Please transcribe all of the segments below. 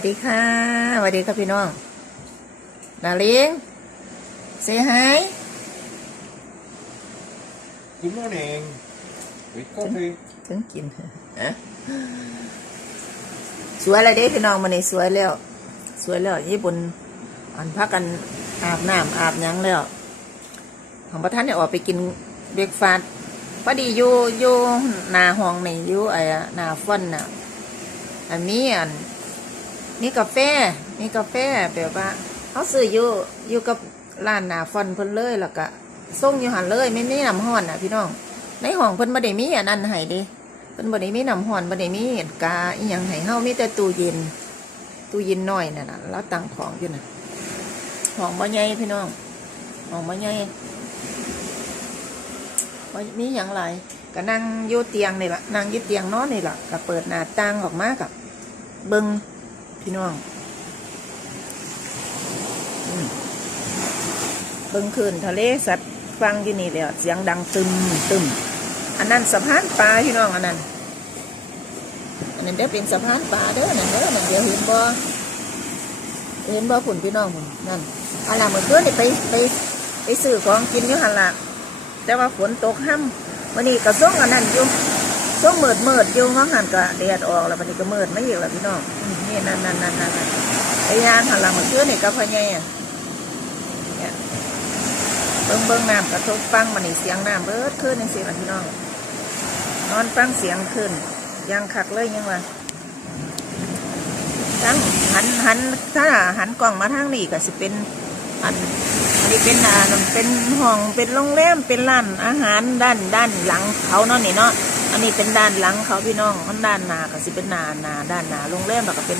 วัสดีค่ะสวัสดีครับพี่น้องดาลิงเซฮาย Good morning. With coffee. ถึงกินสวยอะไรเด้พี่น้องมันนี่สวยแล้ว สวยแล้วญี่ปุ่นอันพักกันอาบน้ำอาบหยังแล้ว ของประธานเนี่ยออกไปกินเบรกฟาสต์พอดีอยู่อยู่หนาห้องนี่อยู่ไอ้หนาฟอนน่ะอันนี้อัน นี่กาแฟนี่กาแฟแบบว่าเขาซื้ออยู่อยู่กับร้านหนาฟอนเพิ่นเลยแล้วก็ส่งอยู่หันเลยไม่มีน้ำห้อนน่ะพี่น้อง ในห้องเพิ่นบ่ได้มีอันนั้นให้ดิเพิ่นบ่ได้มีน้ำห้อนบ่ได้มีกาอีหยังให้เฮามีแต่ตู้เย็นตู้เย็นน้อยนั่นน่ะแล้วตั้งของอยู่น่ะห้องบ่ใหญ่พี่น้องห้องบ่ใหญ่บ่มีหยังหลายก็นั่งอยู่เตียงนี่ล่ะนั่งอยู่เตียงนอนนี่ล่ะก็เปิดหน้าต่างออกมากับเบิ่ง พี่น้องเบิ่งคืนทะเลสัตว์ฟังอยู่นี่แหล้วเสียงดังตึมตึมอันนั้นสะพานปลาพี่น้องอันนั้นอันนั้นเด้อเป็นสะพานปลาเด้อนั่นเด้อนั่นเดี๋ยวเห็นบ่เห็นบ่ผุนพี่น้องผุนนั่นเอาล่ะเมื่อคืนนี่ไปไปไปซื้อของกินอยู่หันละแต่ว่าฝนตกห้ำวันนี้ก็ส่งอันนั้นอยู่ส่งเมิดเมิดอยู่ง้องหันก็แดดออกแล้ววันนี้ก็เมิดไม่อีกแล้วพี่น้อง นี่นั่นนั่นนั่นนั่นไอ้ยานหันหลังเมื่อคืนนี่ก็พอใหญ่อะเนี่ยเบิ่งเบิ่งน้ำกระทบฟังมันนี่เสียงน้ำเบิดขึ้นจังซี่ล่ะพี่น้องนอนฟังเสียงขึ้น ยังขักเลยยังวะทั้งหันหันถ้าหันกล่องมาทางนี้ก็สิเป็น อันอันนี้เป็นอ่าเป็นห้องเป็นโรงแรมเป็นร้านอาหารด้านด้านหลังเขาเนาะนี่เนาะอันนี้เป็นด้านหลังเขาพี่น้องมันด้านนาก็สิเป็นนานาด้านนาโรงแรมแล้วก็เป็น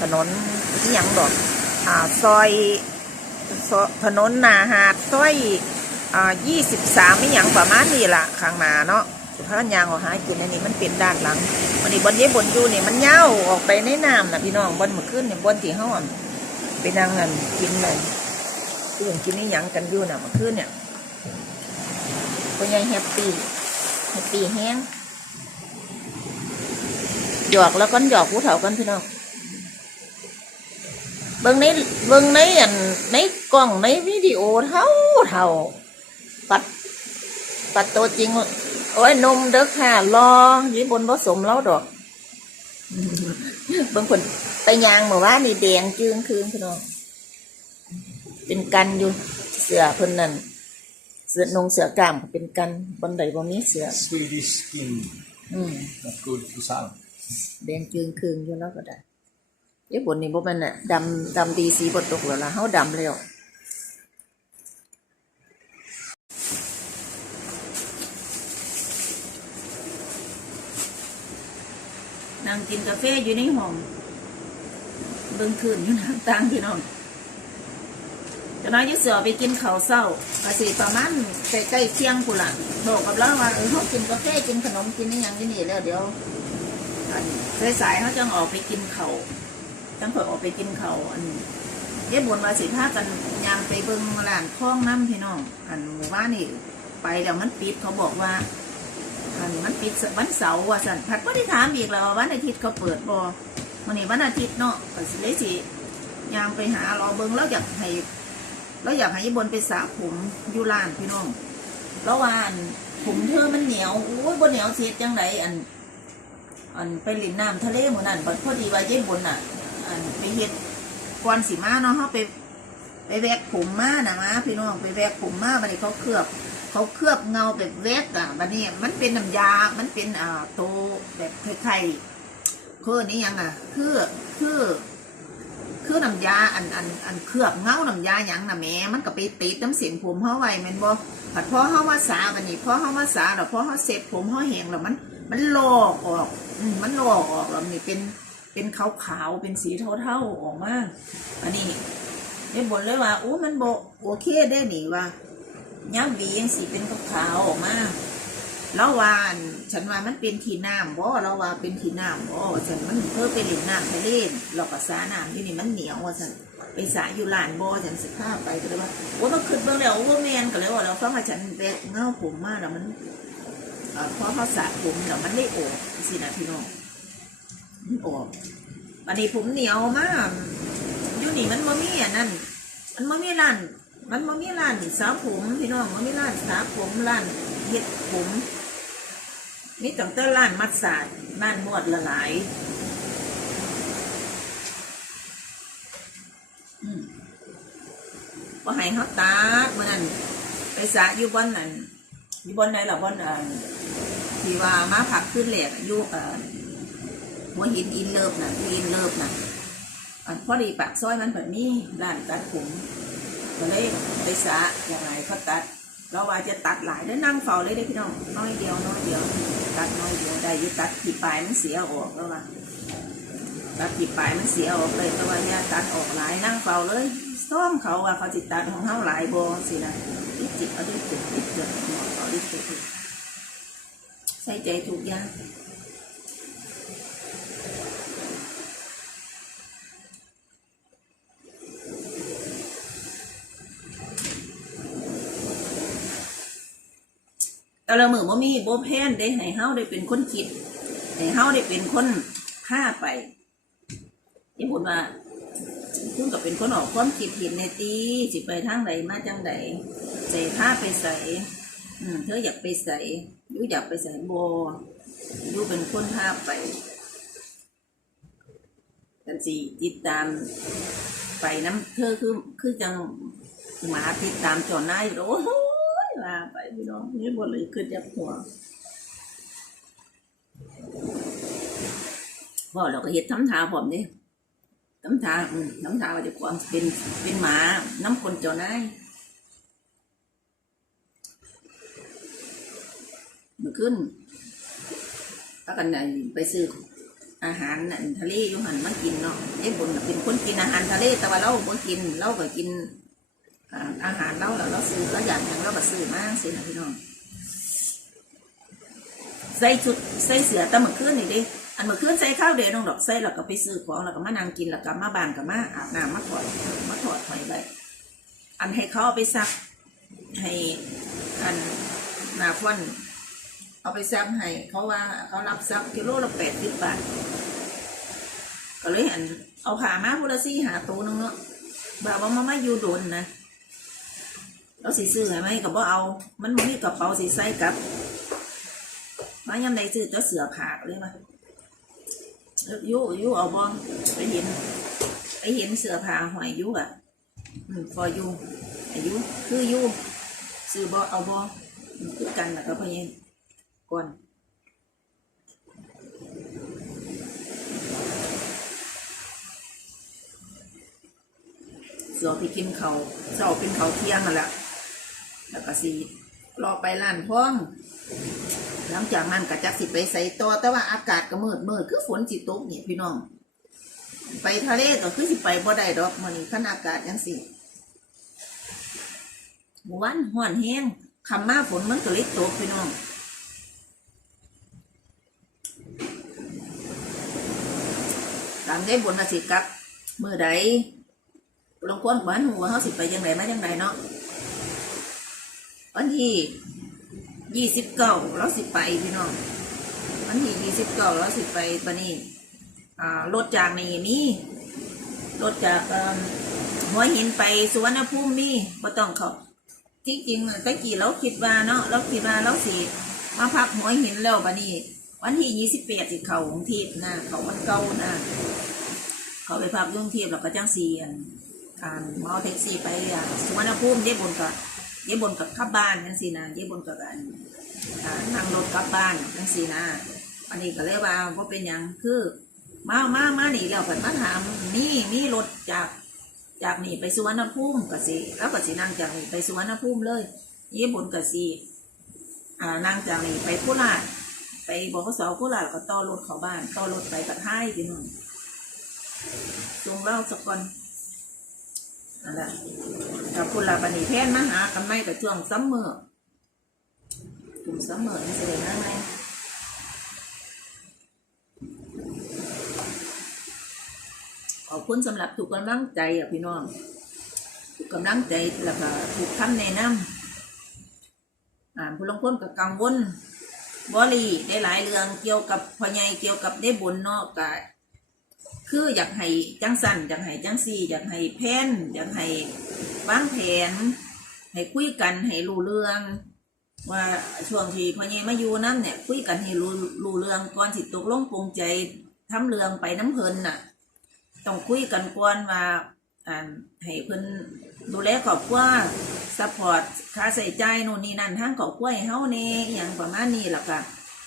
ถนนที่ยังดอกอ่าซอยถนนนาหาดซอยอ่ายี่สิบสามไม่ยังประมาณนี้ล่ะข้างหน้าเนาะถ้ายางออกหากินอันนี้มันเป็นด้านหลังวันนี้บนเย่บนยูนี่มันเน่าออกไปในน้ำนะพี่น้องบนเมื่อคืนเนี่ยบนที่ห้อนไปนั่งกันกินเลย ตื่นกินนี่ยังกันอยู่น่ะมื่อคืนเนี่ยคนยังแฮปปี้แฮปปี้แห้งหยอกแล้วก็หยอกผู้เฒ่ากันพี่น้องเบิ่งในเบิ่งในอันในกล้องในวิดีโอเท่าเท่า ปัด ปัดตัวจริง โอ้ยนมเด้อค่ะรอยี่บนผสมแล้วดอกบางคนไปยางเมื่อวานี่แดงจึงคืนพี่น้อง เป็นกันอยู่เสือเพิ่นนั่นเสือนงเสือกล้ามก็เป็นกันบนใดบ่มีเสือ Swedish skin. อืม Not good for sound. แดงจึงคืนอยู่แล้วก็ได้ยี่บนนี่บ่แม่นน่ะดำดำดีสีบ่ตกแล้วล่ะเฮาดำแล้วนั่งกินกาแฟอยู่ในห้องเบิ่งคืนอยู่หน้าต่างพี่น้องจะ น้อยจะเสือไปกินข้าวเศร้าอาสิประมาณใกล้ๆเที่ยงกูนละโทรกับเราว่าเออเขากินกาแฟกินขนมกินนี่ยังที่นี่แล้วเดี๋ยวอันสายเขาจะออกไปกินเขาวจังเผื่อออกไปกินเขาวอันเย็บบนมาสิพากันยางไปเบิ่งร้านคล้องน้ำพี่น้องอันหมู่บ้านนี่ไปแล้วมันปิดเขาบอกว่าอันมันปิดวันเสาร์ว่าสันพัดก็ได้ถามอีกแล้ววันอาทิตย์เขาเปิดบ่วันนี้วันอาทิตย์เนาะก็สิเลยสิยางไปหารอเบิ้งแล้วอยากให้ แล้วอยากให้ยายบนไปสระผมยูรานพี่น้องแล้วว่านผมเธอมันเหนียวโอ้ยบนเหนียวเสียจังไดอัน อันไปหลินน้ำทะเลหมู่นั่นบัดพอดีว่ายายบนอะ อันไปเฮ็ดก่อนสิมาเนาะเขาไป ไปแวกผมมานะมาพี่น้องไปแวกผมมาบัดนี้เขาเคลือบ เขาเคลือบเงาแบบแวกอะบัดนี้มันเป็นน้ำยา มันเป็นอ่าโตแบบไข่ๆคืออนนี้ยังอะ คือคือ คือน้ำยาอันอันอันเคลือบเงาน้ำยาหยังน่ะแม่มันก็ไปติดน้ำเสียงผมเฮาไว้แม่นบ่ผัดพ่อเฮามาสาบัดนี้พ่อเฮามาสาแล้วพ่อเฮาเสร็จผมเฮาแหงแล้วมัน มันลอกออกมันลอกออกแล้วนี่เป็นเป็นขาวๆเป็นสีเทาๆออกมาอันนี้ได้บ่นเลยว่าโอ้มันบ่โอเคได้นี่ว่าย้ำบียังสีเป็นขาวๆออก แล้ววานฉันว่ามันเป็นทีน้ำบ่เราว่าเป็นทีน้ำบ่ฉันมันเพิ่มเป็นหลินน้ำทะเลเราก็สาน้ำที่นี่มันเหนียวว่าฉันไปสาอยู่ลานบ่ฉันสิข้าไปก็เลยว่าโอ้มันขึ้นเบื้องแล้วโอ้แมนก็เลยว่าเราฟังว่าฉันแบกเงาผมมาแล้วมันเอ่อพอเขาสระผมแล้วมันได้ออกสินะพี่น้องมันออกอันนี้ผมเหนียวมากอยู่นี่มันบ่มีอันนั้นมันบ่มีร้านมันบ่มีร้านสาผมพี่น้องบ่มีร้านสาผมร้านเฮ็ดผม มีตั้งแต่ร้านมัดสาดร้านนวดละหลายอืมบ่ให้เขาตัดมื้อนั้นไปสระอยู่บอนนั่นอยู่บอนไหนล่ะบอนเอ่อที่ว่ามาผักขึ้นแหล็กอยู่เอ่อหัวหินอินเลิฟน่ะอินเลิฟน่ะอันพอดีปากซอยมันแบบนี้ร้านตัดผมก็เลยไปสระอย่างไรเขาตัด เราว่าจะตัดหลายแล้วนั่งเฝ้าเลยได้พี่น้องน้อยเดียวน้อยเดียว ตัดน้อยเดียวได้อยึดตัดผิดปลายมันเสียออกแล้วว่าตัดผิดปลายมันเสียออกเลยแต่ว่าอย่าตัดออกหลายนั่งเฝ้าเลยซ่อมเขาว่าเขาจิตตัดของเขาหลายบวงสินะดิจิเอาดิจิตดิจิหมอเอาดิจิตใส่ใจทุกอย่าง แต่ละมือบ่มีบ่แพนเด้ให้เฮาได้เป็นคนคิดให้เฮาได้เป็นคนพาไปที่พูดว่าคุณก็เป็นคนออกความคิดเห็นในตีสิไปทางใดมาจังใดใส่ผ้าไปใส่อืมเธออยากไปใส่ยูอยากไปใส่โบยูเป็นคนพาไปกันสิติดตามไปน้ำเธอคือคือจังหมาติดตามจอหนนาอยโอ้โหลาไป พี่น้องนี่บนเลยขึ้นจากหัวพ่อเราก็เห็ดทำทาผมเนี่ยน้ำตาอืมน้ำตาว่าจะความเป็นเป็นหมาน้ำคนเจ้านายเมื่อขึ้นถ้ากันไหนไปซื้ออาหารนั่นทะเลอยู่หันมากินเนาะไอ้บนน่ะเป็นคนกินอาหารทะเลแต่ว่าเราบ่กินเราก็กิน อาหารเราแล้วเราซื้อเราอยากอย่างเราก็ซื้อมากสินะพี่น้องใส่ชุดใส่เสื้อตะเมื่อคืนนี่เดิอันเมื่อคืนใส่ข้าวเดียวน้องดอกใส่แล้วก็ไปซื้อของแล้วก็มานั่งกินแล้วก็มาบานก็มาอาบน้ำมาถอดมาถอดหอยไปอันให้เขาเอาไปซัก ให้อันหนาควันเอาไปซักให้เขาว่าเขารับซักกิโลละแปดสิบบาทก็เลยอันเอาผ่ามาพุละซี่หาตัวนึงเนาะแบบว่ามามาอยู่โดนนะ เราสิซื้อไหมก็บ่เอา มันบ่มีกระเป๋าสิใส่กับมายามใดซื้อจะเสือผากเลยมาอยูอยูเอาบอไปเห็นไปเห็นเสือผาหอยอยูอะ อืมพอยูอายุคือยูซื้อบอเอาบอมคือกันแล้วก็พยังก่อนเสือไปกินเขาเช้าเป็นเขาเที่ยงนั่นแหละ แล้วก็สีรอไปร้านพ้องหลังจากนั้นก็จักสิไปใส่ต่อแต่ว่าอากาศก็มืดมืดคือฝนสิตกนี่พี่น้อง ไปทะเลก็คือสิไปบ่ได้ดอกมื้อนี้คันอากาศจังสี่วันฮ้อนแห้งคำมาฝนมันก็เลยตกพี่น้องตามได้บนว่าสิกับมือใดลงคนบ้านหัวเฮาสิไปจังไดมาจังไดเนาะ วันที่ยี่สิบเก้าเราสิไปพี่น้องวันที่ยี่สิบเก้าเราสิไปปะนี่อ่ารถจากนี่มีรถจากเอิ่มหัวหินไปสุวรรณภูมิมีบ่ต้องเขาที่จริงตะกี้เราคิดว่าเนาะเราคิดว่าเราสิมาพักหัวหินแล้วปะนี่วันที่ยี่สิบแปดสิเขากรุงเทพนะเขาวันเก่านะเขาไปพักยกรุงเทพแล้วก็จ้างซีอันอ่านเมาแท็กซี่ไปสุวรรณภูมิเย็บบนกับ ยบบนกับขับบ้านจังซี่นะเยบบนกับอันนั่งรถกลับบ้านจังซี่นะอันนี้ก็เลยว่าว่าเป็นหยังคือมามามานี่แล้วเพิ่นมาถามนี่มีรถจากจากนี่ไปสุวรรณภูมิก็สิแล้วก็สินั่งจากนี่ไปสุวรรณภูมิเลยยี่บุญก็สิอ่านั่งจากนี่ไปโคราชไปบขสโคราชแล้วก็ต่อรถเข้าบ้านต่อรถไปกับท้ายพี่น้องจุงเล่าสักก่อน นั่นแหละกับคุณลาบันนีแพนมาหากันไม่กับช่วงซัมเมอร์กลุ่มเสมอนี่แสดงว่าไงขอบคุณสำหรับทุกกำลังใจอะพี่น้องทุกกำลังใจแล้วก็ทุกคำแนะนำอ่านผู้ลงพ้นกับกังวลบอลีได้หลายเรื่องเกี่ยวกับพ่อใหญ่เกี่ยวกับได้บุญเนาะกะ คืออยากให้จังสันอยากให้จังซี่ อยากให้แพนอยากให้วางแผน ให้คุยกันให้รู้เรื่อง ว่าช่วงที่พ่อใหญ่มาอยู่น้ำเนี่ยคุยกันให้รู้รู้เรื่องก่อนสิตกลงปรงใจทำเรื่องไปน้ำเพลินน่ะ ต้องคุยกันก่อนว่าอ่าให้เพิ่นดูแลครอบครัวซัพพอร์ตค่าใช้จ่ายโน่นนี่นั่นทางครอบครัวให้เฮาแน่อย่างประมาณนี้ล่ะค่ะ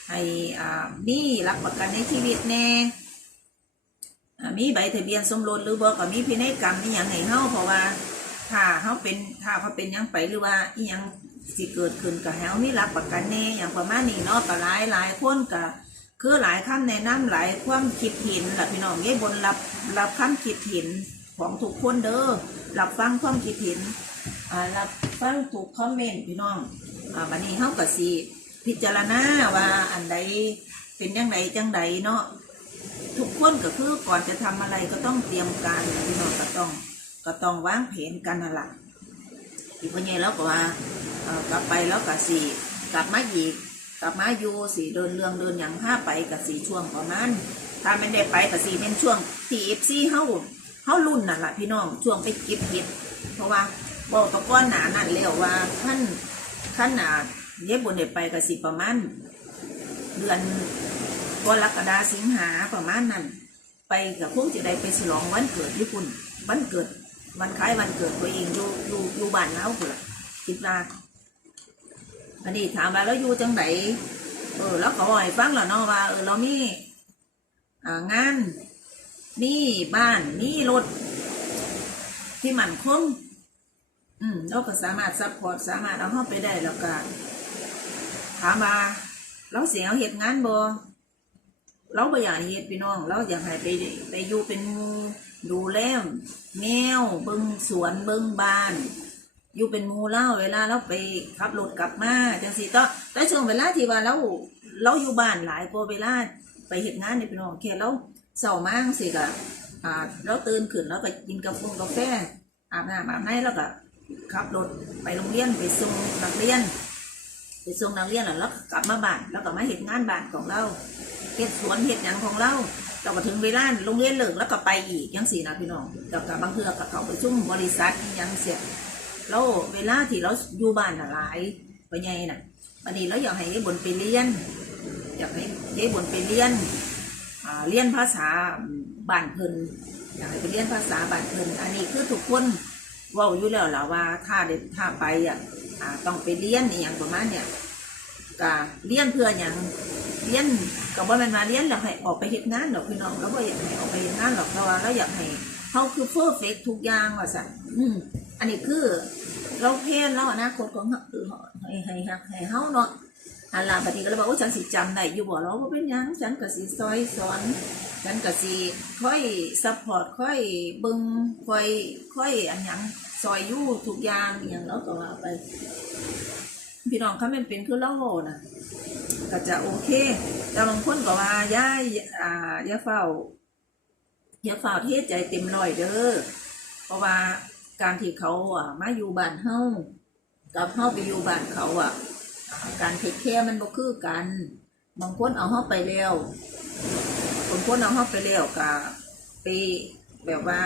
ให้อ่ามีหลักประกันในชีวิตแน่อ่า มีใบทะเบียนสมรสหรือบ่ก็มีพินัยกรรมอหย่างให้เฮาเพราะว่าถ้าเฮาเป็นถ้าเขาเป็นยังไปหรือว่าอียังสิเกิดขึ้นก็ให้เฮามีหลักประกันแน่อย่างประมาณนี้เนาะก็หลายหลายคนก็คือหลายคำแนะนำหลายความคิดเห็นล่ะพี่น้องเย้บนรับรับคำคิดเห็นของทุกคนเด้อรับฟังความคิดเห็นอ่ารับฟังถูกคอมเมนต์พี่น้องอ่าวันนี้เฮาก็สิพิจารณาว่าอันใดเป็นยังไงจังใดเนาะ ทุกคนก็คือก่อนจะทำอะไรก็ต้องเตรียมการพี่น้องก็ต้องก็ต้องวางแผนกันนั่นแหละอีกคนใหญ่แล้วก็ว่ากลับไปแล้วก็สี่กลับมาอีกกลับมาอยู่สี่เดินเรื่องเดินอย่างห้าไปกับสี่ช่วงประมาณถ้าไม่ได้ไปกับสี่เป็นช่วงที่เอฟซีเฮาเฮารุ่นนั่นแหละพี่น้องช่วงไปเก็บเห็ดเพราะว่าบอกตะก้อนหนานั่นแล้วว่าขั้นขั้นหนาเย็บบนเด็ไปกับสี่ประมาณเดือน กรกฎาสิงหาประมาณนั้น ไปกับพวกจะได้ไปฉลองวันเกิดญี่ปุ่นวันเกิดวันคล้ายวันเกิดตัวเองอยู่อยู่อยู่บ้านเราพุ่นละคิดว่าอันนี้ถามมาแล้วอยู่จังไหนเออแล้วก็บอกให้ฟังแล้วเนาะว่าเออเรามีอ่างานมีบ้านมีรถที่มั่นคงอืมเราก็สามารถซัพพอร์ตสามารถเอาเข้าไปได้แล้วก็ถามมาเราเสียเอาเหตุงานบ่ เราไม่อยากเฮ็ดพี่น้อง เราอยากให้ไปไปอยู่เป็นมูดูแลแมวเบิ่งสวนเบิ่งบ้าน อยู่เป็นมูเล่าเวลาเราไปขับรถกลับมาจังสิต่อแต่ช่วงเวลาที่ว่าเราเราอยู่บ้านหลายกว่าเวลาไปเฮ็ดงานนี่พี่น้องแค่เราเช้ามาจังสิก็อ่าเราตื่นขึ้นแล้วก็กินกาแฟกาแฟอาบน้ำอาบน้ำแล้วก็ขับรถไปโรงเรียนไปส่งนักเรียนไปส่งนักเรียนแล้วกลับมาบ้านแล้วก็มาเฮ็ดงานบ้านของเรา เฮ็ดสวนเฮ็ดหยังของเราเราก็ถึงเวลาโรงเรียนเลิกแล้วก็ไปอีกยังสี่นะพี่น้องแล้วก็บางเทื่อก็เขาไปซุ่มบริษัทยังเสียแล้วเวลาที่เราอยู่บ้านหลายไปไงน่ะวันนี้เราอยากให้บนไปเรียน อยากให้ยายบนไปเรียนเรียนภาษาบ้านเพิ่นอยากให้ไปเรียนภาษาบ้านเพิ่นอันนี้คือทุกคนว้าอยู่แล้วล่ะว่าถ้าเด็ถ้าไปอะต้องไปเรียนอย่างประมาณเนี้ยก็เรียนเพื่ออย่าง เรียนก็บ่แม่นมาเรียนแล้วให้ออกไปเฮ็ดงานหรอกพี่น้องแล้วบ่อยากให้ออกไปเฮ็ดงานหรอกเพราะว่าเราอยากให้เฮาคือเพอร์เฟกทุกอย่างว่าซั่นอืมอันนี้คือ เราเพนเราอนาคตของเฮาคือให้ให้ให้ให้เฮาเนาะอันล่ะบัดนี้ก็เลยบอกว่าฉันสิจำได้อยู่บ่เราบ่เป็นหยังฉันก็สิซอยสอนฉันก็สิค่อยซัพพอร์ตค่อยเบิ่งค่อยค่อยอันหยังซอยอยู่ทุกอย่างอย่างเราก็ว่าไป พี่น้องคะแมันเป็นคือเล่าน่ะ ก็จะโอเค แต่บางคนก็ว่าย่าอ่าย่าเฝ้าย่าเฝ้าเทใจเต็มร้อยเด้อเพราะว่าการที่เขาอะมาอยู่บ้านเฮากับเฮาไปอยู่บ้านเขาอะ การเทคแคร์มันบ่คือกันบางคนเอาเฮาไปแล้วบางคนเอาเฮาไปแล้วก็ไปแบบว่า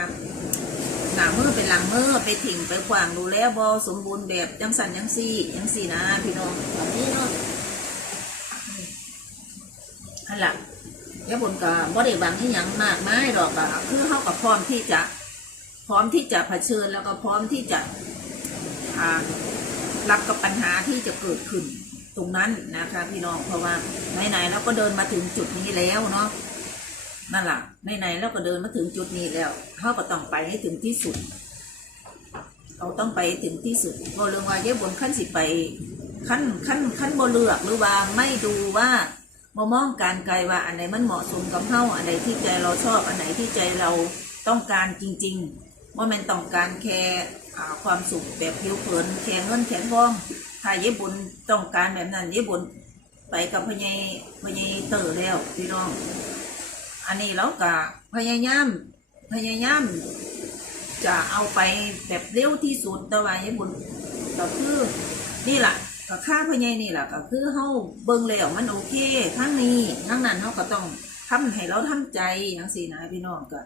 หนามือเป็นหลังมือไปถิ่งไปขวางดูแลบอสมบูรณ์แบบจังสั่นจังซี่จังซี่นะพี่น้องแบบนี้เนาะ อันละยาบนกับบ่ได้หวังที่ยังมากไม้ดอกอะคือเขากับพร้อมที่จะ พร้อมที่จะเผชิญแล้วก็พร้อมที่จะรับกับปัญหาที่จะเกิดขึ้น ตรงนั้นนะคะพี่น้องเพราะว่าไหนๆเราก็เดินมาถึงจุดนี้แล้วเนาะนั่นแหละไหนๆเราก็เดินมาถึงจุดนี้แล้วเขาก็ต้องไปให้ถึงที่สุดเราต้องไปถึงที่สุดบอเรื่องว่าเย่บนขั้นสิไปขั้นขั้นขั้นบนเลือกหรือว่าไม่ดูว่า มามองการไกลว่าอันไหนมันเหมาะสมกับเฮาอันไหนที่ใจเราชอบอันไหนที่ใจเราต้องการจริงๆว่ามันต้องการแค่ความสุขแบบผิวเผินแค่เงินแค่ทองถ้าเย่บุญต้องการแบบนั้นเย่บุญไปกับพญายพญายเตอร์แล้วพี่น้อง อันนี้เราก็พยายามพยายามจะเอาไปแบบเร็วที่สุดแต่ว่าให้บุญก็คือนี่แหละ ก็ค่าพยายนี่แหละก็คือเฮาเบิ่งแล้วมันโอเคทั้งนี้ทั้งนั้นเฮาก็ต้องทำให้เราทำใจอย่างสี่นะพี่น้องก็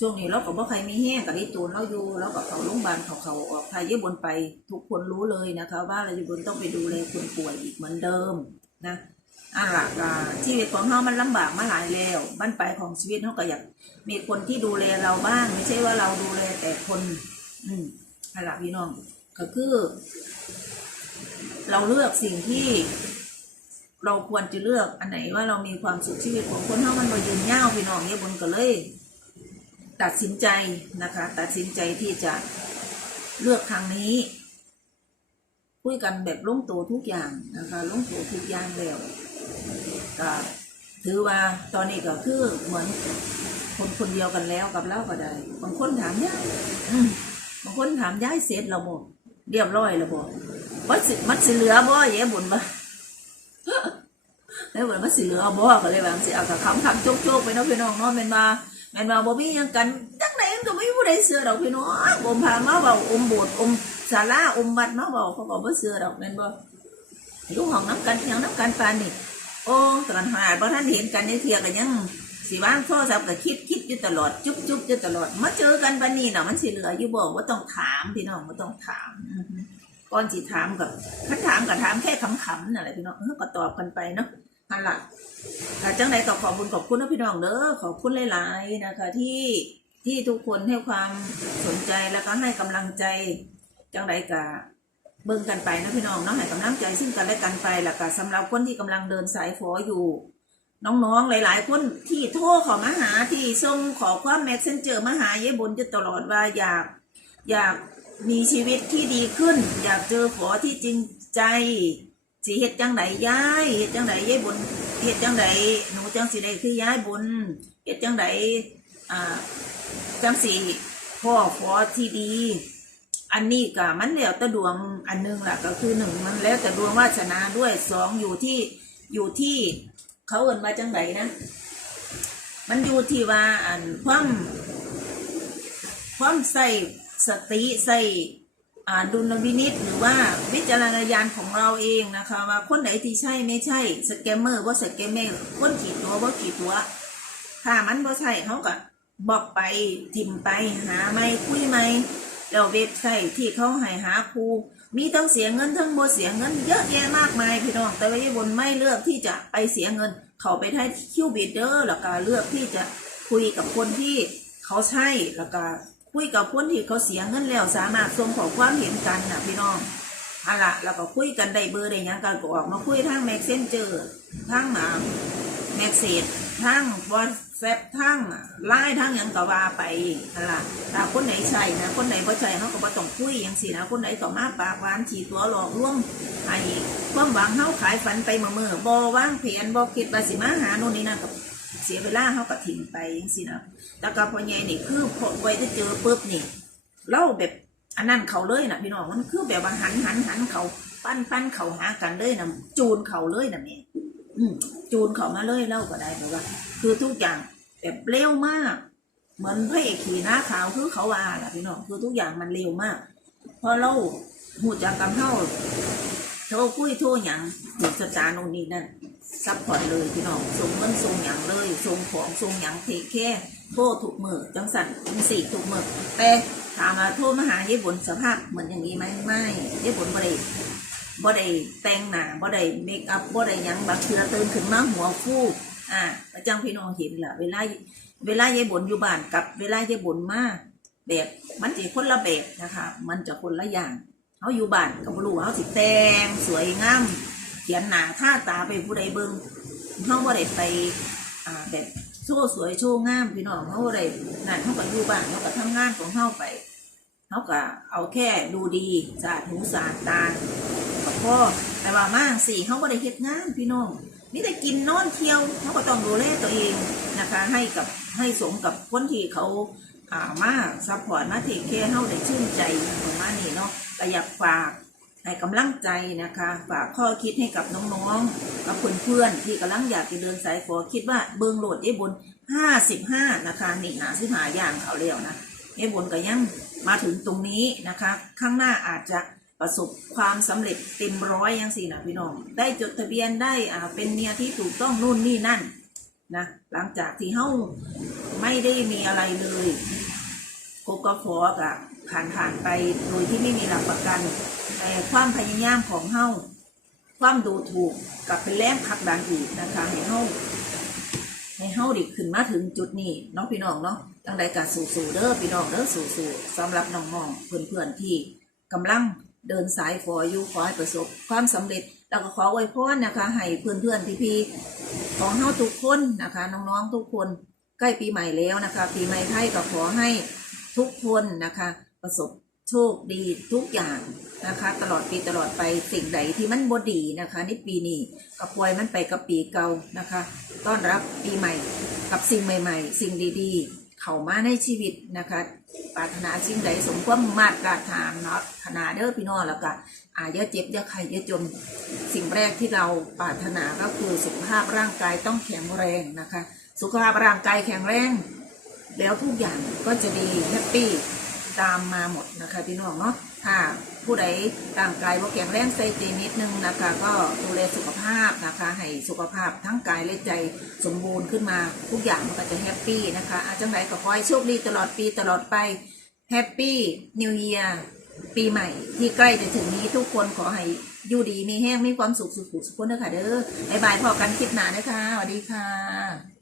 ช่วงนี้เราก็บ่ใครมีแห้งกับไอ้ตูนเราอยู่แล้วก็เขาโรงพยาบาลเขาเขาออกทายเยบนไปทุกคนรู้เลยนะคะ ว่าเราอยู่บนต้องไปดูแลคนป่วยอีกเหมือนเดิมนะอะล่ะก็ชีวิตของเรามันลำบากมาหลายแล้วบ้านปลายของชีวิตเราก็อยากมีคนที่ดูแลเราบ้าง ไม่ใช่ว่าเราดูแลแต่คน อืมอะล่ะพี่น้องก็คือ เราเลือกสิ่งที่เราควรจะเลือกอันไหนว่าเรามีความสุขชีวิตของคนเท่ามันมายืนยาวพี่น้องเนี่ยบนก็เลย ตัดสินใจนะคะ ตัดสินใจที่จะเลือกทางนี้คุยกันแบบลงตัวทุกอย่างนะคะลงตัวทุกอย่างแล้วก็ถือว่าตอนนี้ก็คือเหมือนคนคนเดียวกันแล้วกับเล่าก็ได้บางคนถามยายบางคนถามยายเสร็จเราบอก เรียบร้อยแล้วบอกว่าสิมันสิเหลือบ่เย่บุญบ่แล้วเหมือนมันสิเหลือบ่ก็เลยว่าสิเอากับคำคำโจกๆไปเนาะพี่น้องเนาะแม่นว่าแม่นว่าบ่มียังกันจังไหนก็ไม่มีผู้ใดเชื่อดอกพี่น้องอมพามาเว้าอมโบสอมศาลาอมวัดมาเว้าเขาก็บ่เชื่อดอกแม่นบ่อยู่ห้องน้ำกันยังน้ำกันปานนี่โอ้ตอนหาบ่ทันเห็นกันในเทียก็ยัง สิวางโทรศัพท์ก็คิดคิดอยู่ตลอดจุ๊บจุ๊บอยู่ตลอดมาเจอกันบัดนี้เน่ะมันสิเหลืออยู่บ่บ่าต้องถามพี่น้องบ่าต้องถามก่อนสิถามกับถ้าถามก็ถามแค่ขำๆนั่นแหละพี่น้องก็ตอบกันไปเนาะอันละค่ะจังใดก็ขอบคุณขอบคุณนะพี่น้องเด้อขอบคุณหลาย ๆนะคะ ที่ที่ทุกคนให้ความสนใจแล้วก็ให้กำลังใจ จังใดก็เบิ่งกันไปนะพี่น้องเนาะให้กำลังใจซึ่งกันและกันไปแล้วก็สำหรับคนที่กำลังเดินสายฝออยู่ น้องๆ หลายๆ คนที่โทรขอมาหาที่ส่งขอความแมสเซนเจอร์มาหาเย้บนจะตลอดว่าอยากอยากมีชีวิตที่ดีขึ้น อยากเจอฝอที่จริงใจสิเฮ็ดจังไดยายเฮ็ดจังไดยายบุญเฮ็ดจังไดหนูจังสิได้คือยายบุญเฮ็ดจังไดอ่าจังสิพ่อขอที่ดี อันนี้ก็มันแล้วแต่ดวงอันหนึงล่ะก็คือหนึ่งมันแล้วแต่ดวงวาสนาด้วยสองอยู่ที่อยู่ที่ เขาเอินว่าจังไดนะ มันอยู่ที่ว่าอันความความใส่สติใส่อ่าดุลพินิษหรือว่าวิจารณญาณของเราเองนะคะว่าคนไหนที่ใช่ไม่ใช่สแกมเมอร์ว่าสแกมเมอร์คนขีดตัวว่าขีดตัว ถ้ามันบ่าใช่เขาก็บอกไปทิมไปหาไม่คุยไม่แล้วเว็บไซต์ที่เขาให้หาครู มีทั้งเสียเงินทั้งบ่เสียเงินเยอะแยะมากมายพี่น้อง แต่ว่าญี่ปุ่นไม่เลือกที่จะไปเสียเงิน เขาไปได้คิวบิดเดอร์แล้วก็เลือกที่จะคุยกับคนที่เขาใช่แล้วก็คุยกับคนที่เขาเสียเงินแล้วสามารถส่งขอความเห็นกันนะพี่น้องเอาละแล้วก็คุยกันได้เบอร์ได้ยังกันก็ออกมาคุยทางแม็กเซนเจอร์ทางอ่า แม็กเซจทางวอทแซปทางไลน์ทางยังก็ว่าไปเอาละถ้าคนไหนใช่นะคนไหนบ่ใช่เขาก็บ่ต้องคุยย่างสินะคนไหนก็มาปากหวานฉีตัวหลอกลวงให้ความหวังเฮาขายฝันไปเมื่อเมื่อบ่ว่างแผนบ่คิดว่าสิมาหาโน่นนี่นั่นก็เสียเวลาเฮาก็ทิ้งไปจังซี่นะแต่ก็พอใหญ่นี่คือพอไว้จะเจอปุ๊บนี่เล่าแบบอันนั้นเขาเลยนะพี่น้องมันคือแบบว่าหันหันหันเขาปั้นปั้นเขาหากันเลยนะจูนเขาเลยนะแม่ จูนเขามาเลยเล่าก็ได้เพราะว่า คือทุกอย่างแบบเร็วมาก เหมือนพระเอกขี่หน้าขาวคือเขาว่าล่ะพี่น้องคือทุกอย่างมันเร็วมากพอเราหูจากกำเท่าโทรคุยโทรหยังถูกสตาร์โน่นนี่นั่นซัพพอร์ตเลยพี่น้องส่งเงินส่งหยังเลยส่งของส่งหยังเทแค่โทรถูกมือจังสันจังสี่ถูกมือแต่ถามมาโทรมาหาเย้บนสภาพเหมือนอย่างนี้ไหมไม่เย้บนบ่ได้ บ่ได้แต่งหน้าบ่ได้เมคอัพบ่ได้หยังบางเทือตื่นขึ้นมาหัวฟูอ่าประจังพี่น้องเห็นล่ะ เวลาเวลาเย้บนอยู่บ้านกับ เวลาเย้บนมาแบบมันจะคนละแบบนะคะ มันจะคนละอย่างเขาอยู่บ้านก็บ่รู้ว่าเขาสิแต่งสวยงามเขียนหนาท่าตาไปผู้ใดเบิ่งเขาบ่ได้ไปอ่าแบบโชว์สวยโชว์งามพี่น้องเขาบ่ได้นั่นเขาก็อยู่บ้านเขาก็ทำงานของเขาไป เขาก็เอาแค่ดูดีสะอาดหูสะอาดตาก็พอแต่ว่ามากสี่เขาบ่ได้เฮ็ดงานพี่น้องมีแต่กินนอนเที่ยวเขาก็ต้องดูแลตัวเองนะคะ ให้กับให้สมกับคนที่เขาอ่ามาซัพพอร์ตมาเทคแคร์เขาได้ชื่นใจประมาณนี้เนาะก็อยากฝากให้กำลังใจนะคะ ฝากข้อคิดให้กับน้องๆกับเพื่อนๆที่กำลังอยากจะเดินสายฝอคิดว่าเบิงโหลดเอ้บนห้าสิบห้านะคะนี่หนาสิบหาอย่างเขาเรียวนะเอ้บนก็ยัง มาถึงตรงนี้นะคะ ข้างหน้าอาจจะประสบความสำเร็จเต็มร้อยยังสี่นะพี่น้อง ได้จดทะเบียนได้อ่าเป็นเมียที่ถูกต้องนู่นนี่นั่นนะหลังจากที่เฮาไม่ได้มีอะไรเลยกกฟกับผ่านผ่านไปโดยที่ไม่มีหลักประกันแต่ความพยายามของเฮาความดูถูกกับเป็นแรงผลักดันอีกนะคะให้เฮา ให้เฮาดิขึ้นมาถึงจุดนี้เน้องพี่น้องเนาะจังใดก็สู้ๆเด้อพี่น้องเด้อสู้ๆสำหรับน้องๆเพื่อนๆที่กำลังเดินสายฝออยู่ขอให้ประสบความสำเร็จแล้วก็ขออวยพรนะคะให้เพื่อนๆพี่ๆของเฮาทุกคนนะคะ น้องๆทุกคนใกล้ปีใหม่แล้วนะคะ ปีใหม่ไทยก็ขอให้ทุกคนนะคะ ประสบ โชคดีทุกอย่างนะคะ ตลอดปีตลอดไปสิ่งใดที่มันบดีนะคะในปีนี้ก็ปล่อยมันไปกับปีเก่านะคะ ต้อนรับปีใหม่กับสิ่งใหม่ ๆ สิ่งดีๆ เข้ามาในชีวิตนะคะปรารถนาสิ่งใดสมความมาตรปรารถนาเนาะขนาเด้อพี่น้องแล้วก็อาอย่าเจ็บอย่าไข้อย่าจนสิ่งแรกที่เราปรารถนาก็คือสุขภาพร่างกายต้องแข็งแรงนะคะ สุขภาพร่างกายแข็งแรง แล้วทุกอย่างก็จะดีแฮปปี้ ตามมาหมดนะคะพี่น้องเนาะถ้าผู้ใดร่างกายว่าแข็งแรงใส่ใจนิดนึงนะคะ ก็ดูแลสุขภาพนะคะ ให้สุขภาพทั้งกายและใจสมบูรณ์ขึ้นมาทุกอย่างมันก็จะแฮปปี้นะคะอาจจังไรก็ขอให้โชคดีตลอดปีตลอดไปแฮปปี้นิวเ a ียร์ปีใหม่ ที่ใกล้จะถึงนี้ทุกคนขอให้อยู่ดีมีแห้งมีความสุขสุขสุขคนนะคะเด้อบายบายพอกันคลิปหนานะคะสวัสดีค่ะ